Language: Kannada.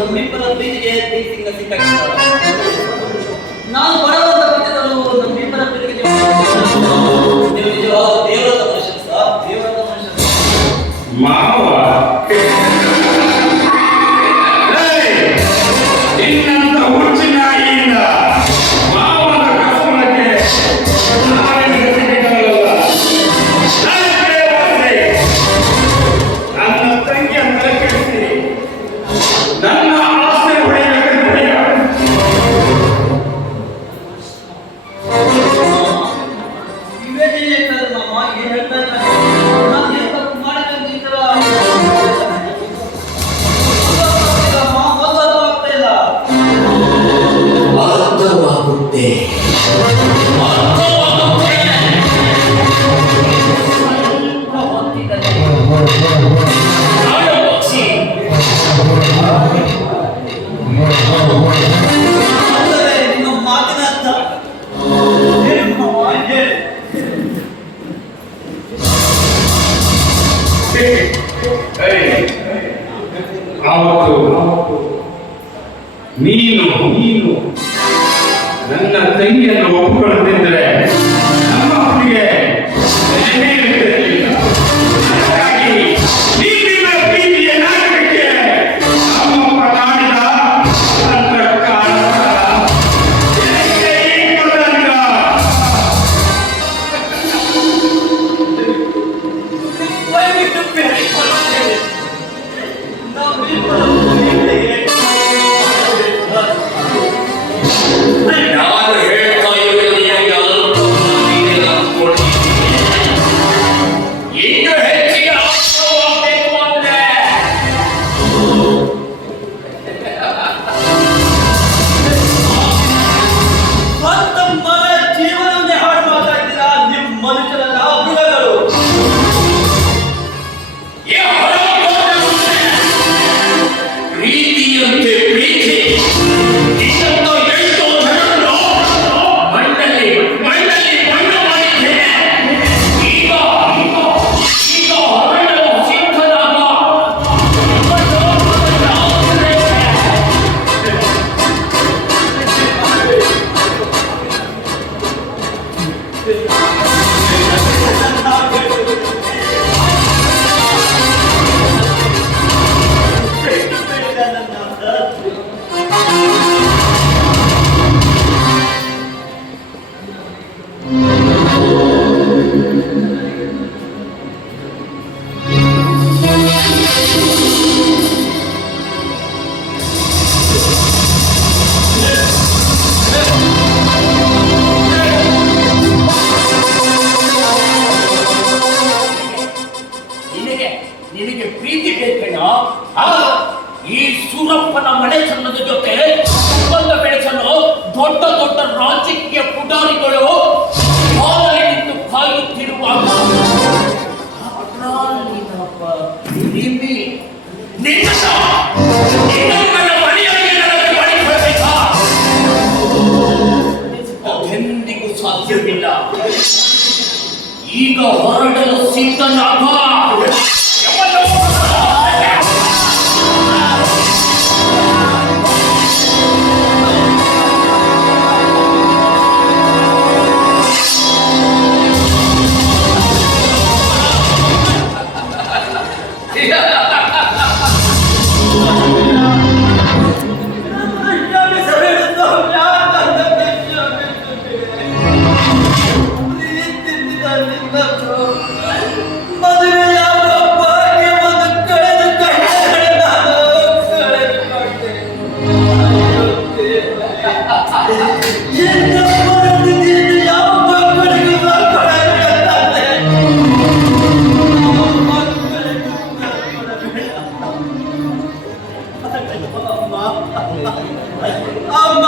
ನಮ್ಮಿಬ್ಬರ ಪ್ರೀತಿಗೆ ಪ್ರೀತಿಯಿಂದ ಸಿಕ್ಕಾಗಿದ್ದಾರೆ. ನಾನು ಬಡವರ ಪಂಚದಳು ನಮ್ಮಿಬ್ಬರ ಪ್ರೀತಿಗೆ ನೀವು ನಿಜವಾದ ದೇವರದ ಮನುಷ್ಯ ಸರ್, ದೇವರದ ಮನುಷ್ಯ ಮಾವ ಇನ್ನಂತ ಹುಚ್ಚಿನ ನಾಯಿಯಿಂದ ಮಾವನ ಕಸವಳಕ್ಕೆ ನಾವೇನು ಸಿಗಲ್ಲ. ನನ್ನ ತಂಗಿಯ ತಲೆ ಕೆಡಿಸಿ ನನ್ನ ಆಸ್ತಿ ಹೊಡೆಯಬೇಕಂತ ವಿವೇಚನೆ ಇರ್ತದೆ ಮಾಮ. ಏನ್ ಹೇಳ್ತಾ ಇದ್ದಾರೆ? ನಾನು ಏನ್ ತಪ್ಪು ಮಾಡಿದ್ರೆ ಈ ತರ ಆಗ್ತಾ ಇಲ್ಲ. ಅರ್ಥವಾಗುತ್ತೆ. ನಿಮ್ಮ ಮಾತಿನ ಅರ್ಥ ಆವತ್ತು ನೀನು ನನ್ನ ತಂಗಿಯನ್ನು ಒಪ್ಪಿಕೊಳ್ಳುತ್ತಿದ್ದರೆ ನಮ್ಮ ಅಪ್ಪನಿಗೆ ನೆಲೆ ಇರುತ್ತಿರಲಿಲ್ಲ. ಹಾಗಾಗಿ ನೀನಿನ ಪ್ರೀತಿಯ ನಾಟಕಕ್ಕೆ ನಮ್ಮಪ್ಪ ನಾಡಿದ ತಂತ್ರ ಕಾರಣ. ದಯವಿಟ್ಟು ಬೇಡಿಕೊಳ್ಳುತ್ತೇನೆ. ನಮ್ಮಿಬ್ಬರ ನಾನು ಹೇಳ್ತಾ ಇರುವುದು ನಿನಗೆ ಅಲ್ಪವಾಗಿದೆ ಅಂದ್ಕೊಂಡಿದ್ದೀನಿ. ಇನ್ನು ಹೆಚ್ಚಿಗೆ ಅರ್ಥವಾಗಬೇಕು ಅಂದ್ರೆ ಸ್ವಂತ ಮಗಳ ಜೀವನವನ್ನೇ ಹಾಳು ಮಾಡ್ತಾ ಇದ್ದೀರಾ ನಿಮ್ಮ ಮನುಷ್ಯರಲ್ಲ ಮೃಗಗಳು. ಪ್ರೀತಿಯಂತೆ ಪ್ರೀತಿ ಇಷ್ಟಂತ ಎಷ್ಟೋ ಜನರನ್ನು ಮಣ್ಣಲ್ಲಿ ಮಣ್ಣು ಮಾಡಿದ್ದೇನೆ. ಈಗ ಹೊರಡಲು ಸಿದ್ಧನಾದ ನಿನಗೆ ಪ್ರೀತಿ ಬೇಕೇನೋ? ಈ ಸೂರಪ್ಪನ ಮನೆತನದ ಜೊತೆ ಸಂಬಂಧ ಬೆಳೆಸಲು ದೊಡ್ಡ ದೊಡ್ಡ ರಾಜಕೀಯ ಪುಟಾರಿಗಳು ಹಾಲಲ್ಲಿ ನಿಂತು ಕಾಯುತ್ತಿರುವಾಗ ಅದೆಂದಿಗೂ ಸಾಧ್ಯವಿಲ್ಲ. ಈಗ ಹೊರಡಲು ಸಿದ್ಧನಾಗ ಅಮ್ಮ